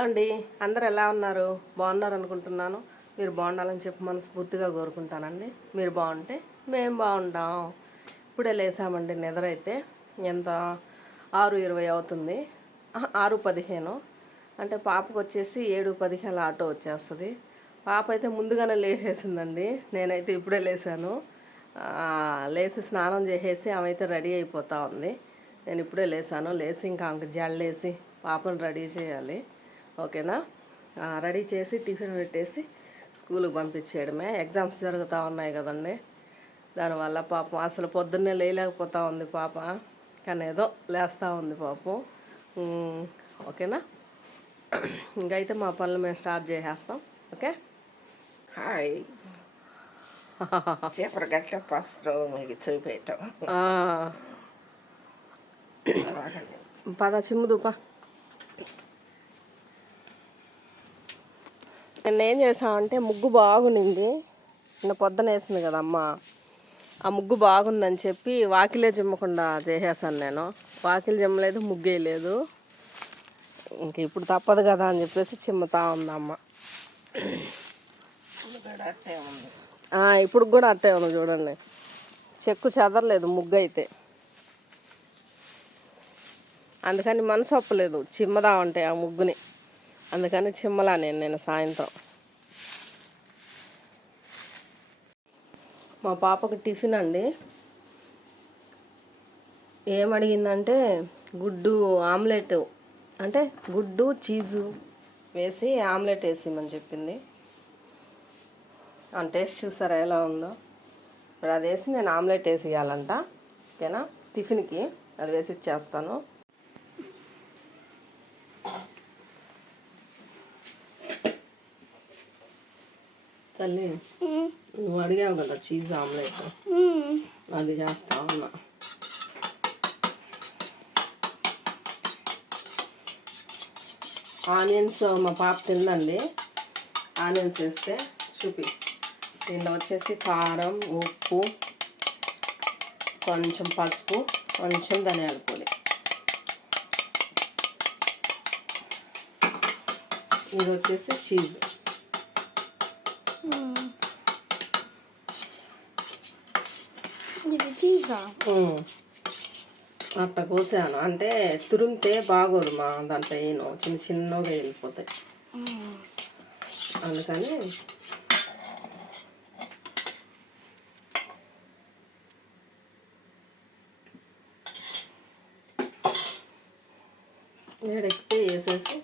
Hello అండి. అందరు ఎలా ఉన్నారు? బాగున్నారు అనుకుంటున్నాను. మీరు బాగుండాలని చెప్పి మనస్ఫూర్తిగా కోరుకుంటానండి. మీరు బాగుంటే మేము బాగుంటాం. ఇప్పుడే లేసామండి నిద్రైతే ఎంత? ఆరు ఇరవై అవుతుంది. ఆరు పదిహేను. అంటే పాపకు వచ్చేసి ఏడు పదిహేను ఆటో వచ్చేస్తుంది. పాప అయితే ముందుగానే లేచేసిందండి నేనైతే ఇప్పుడే లేసాను. లేచి స్నానం చేసేసి ఆమె అయితే రెడీ అయిపోతూ ఉంది. నేను ఇప్పుడే లేసాను. లేచి ఇంకా ఆమెకు జల్లేసి పాపను రెడీ చేయాలి. ఓకేనా? రెడీ చేసి టిఫిన్ పెట్టేసి స్కూల్కి పంపించేయడమే. ఎగ్జామ్స్ జరుగుతూ ఉన్నాయి కదండి. దానివల్ల పాపం అసలు పొద్దున్నే లేయలేకపోతా ఉంది పాప. కానీ ఏదో లేస్తూ ఉంది పాపం. ఓకేనా? ఇంకైతే మా పనులు మేము స్టార్ట్ చేసేస్తాం. ఓకే? హాయ్. చీపర గట్ట ఫస్ట్ మీకు చూపేయటం పద చిమ్ముదుపా. నిన్న ఏం చేసామంటే ముగ్గు బాగుండింది. నిన్న పొద్దున వేసింది కదా అమ్మ. ఆ ముగ్గు బాగుందని చెప్పి వాకిలే జిమ్మకుండా చేసేసాను నేను. వాకిలి చిమ్మలేదు ముగ్గేయలేదు ఇంక ఇప్పుడు తప్పదు కదా అని చెప్పేసి చిమ్ముతా ఉంది అమ్మ. ఇప్పుడు కూడా అట్టే ఉంది చూడండి. చెక్కు చెదరలేదు ముగ్గు అయితే. అందుకని మనసు ఒప్పలేదు చిమ్మదా ఉంటాయి ఆ ముగ్గుని. అందుకని చిమ్మలా నేను నేను సాయంత్రం. మా పాపకు టిఫిన్ అండి. ఏమడిగిందంటే గుడ్డు ఆమ్లెట్ అంటే గుడ్డు చీజు వేసి ఆమ్లెట్ వేసేయమని చెప్పింది. ఆ టేస్ట్ చూసారా ఎలా ఉందో? ఇప్పుడు అది వేసి నేను ఆమ్లెట్ వేసి ఇవ్వాలంట ఓకేనా? టిఫిన్కి అది వేసి ఇచ్చేస్తాను. తల్లి నువ్వు అడిగావు కదా చీజ్ ఆమ్లెట్. అది చేస్తా ఉన్నా. ఆనియన్స్ మా పాప తిందండి. ఆనియన్స్ వేస్తే చూపి. దీంట్లో వచ్చేసి కారం ఉప్పు కొంచెం పసుపు కొంచెం ధనియాల పొడి. ఇది వచ్చేసి చీజ్ ఇది చీజా అట్ట కోసాను. అంటే తురిమితే బాగోదు మా దాంట్లో ఏను చిన్న చిన్నగా వెళ్ళిపోతాయి. అందుకని వేడెక్కితే వేసేసి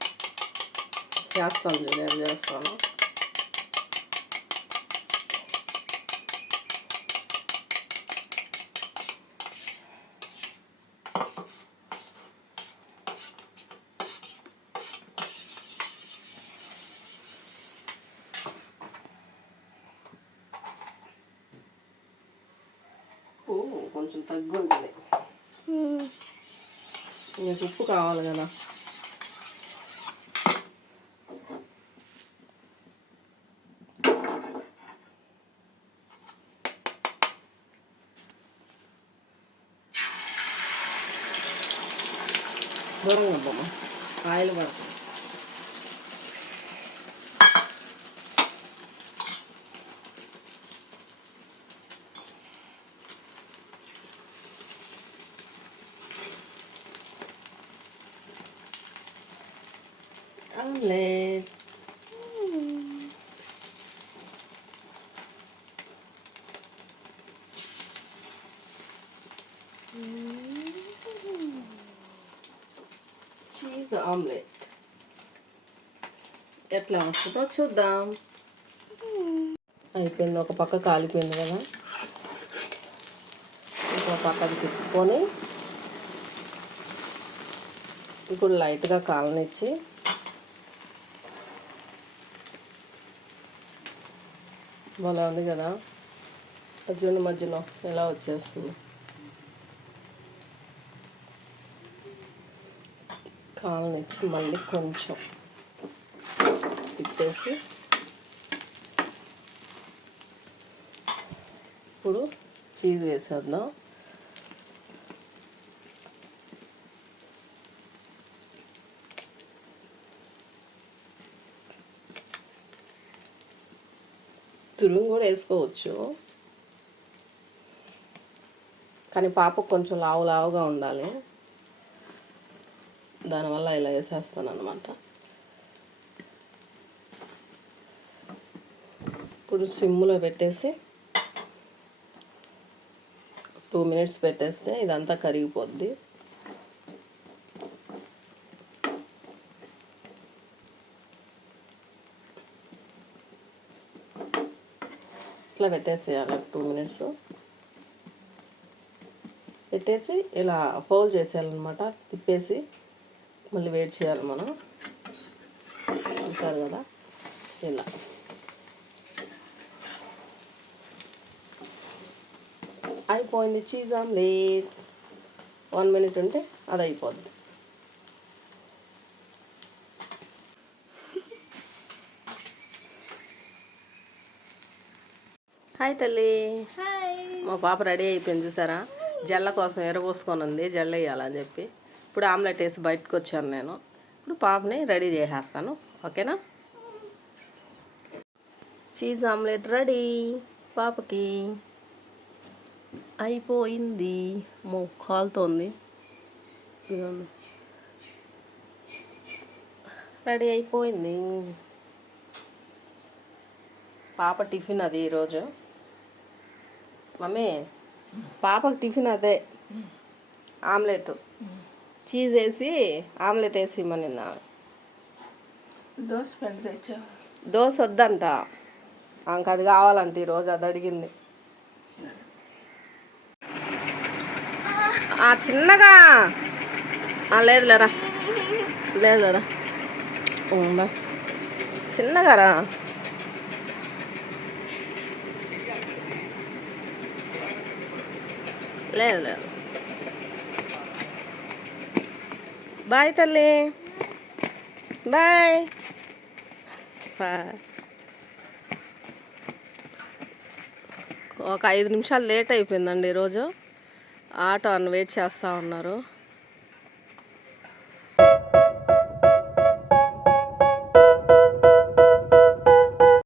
చేస్తాను చూడండి చేస్తాను. కొంచెం తగ్గి ఉంటుంది నీకు ఉప్పు కావాలి కదా దూరంగా అబ్బమ్మ ఆయిల్ పడుతుంది ఆమ్లెట్ చీజ్ ఆమ్లెట్ ఎట్లా వస్తుందో చూద్దాం. అయిపోయింది ఒక పక్క కాలిపోయింది కదా. ఇంకో పక్కకి తిప్పుకొని ఇప్పుడు లైట్గా కాలనిచ్చి భలే ఉంది కదా అర్జున్ మధ్యలో ఎలా వచ్చేస్తుంది? కాలనిచ్చి మళ్ళీ కొంచెం తిప్పేసి. ఇప్పుడు చీజ్ వేసేద్దాం. తురుము కూడా వేసుకోవచ్చు కానీ పాపకు కొంచెం లావు లావుగా ఉండాలి. దానివల్ల ఇలా వేసేస్తాను అనమాట ఇప్పుడు సిమ్లో పెట్టేసి టూ మినిట్స్ పెట్టేస్తే ఇదంతా కరిగిపోద్ది. ఇట్లా పెట్టేసేయాలి టూ మినిట్స్ పెట్టేసి ఇలా ఫోల్డ్ చేసేయాలన్నమాట. తిప్పేసి మళ్ళీ వెయిట్ చేయాలి మనం. చూసారు కదా? ఇలా. అయిపోయింది. చీజ్ ఆమ్లెట్ వన్ మినిట్ ఉంటే అది అయిపోద్ది. హాయ్ తల్లి. మా పాప రెడీ అయిపోయింది చూసారా? జల్ల కోసం ఎరబోసుకొని ఉంది జల్ల వేయాలని చెప్పి. ఇప్పుడు ఆమ్లెట్ వేసి బయటకు వచ్చాను నేను. ఇప్పుడు పాపని రెడీ చేసేస్తాను ఓకేనా? చీజ్ ఆమ్లెట్ రెడీ పాపకి. అయిపోయింది. మో కాలుతోంది. రెడీ అయిపోయింది. పాప టిఫిన్ అది ఈరోజు. మమ్మీ పాపకి టిఫిన్ అదే. ఆమ్లెట్. చీజ్ వేసి ఆమ్లెట్ వేసి ఇమ్మని దోశ దోశ వద్దంట. ఆమెకు అది కావాలంట ఈరోజు అది అడిగింది. ఆ, చిన్నగా. లేదు లేరా. లేదు లేరా. చిన్నగా రా లేదు లేదు. బాయ్ తల్లి. బాయ్. ఒక ఐదు నిమిషాలు లేట్ అయిపోయిందండి ఈరోజు. ఆటో అని వెయిట్ చేస్తూ ఉన్నారు.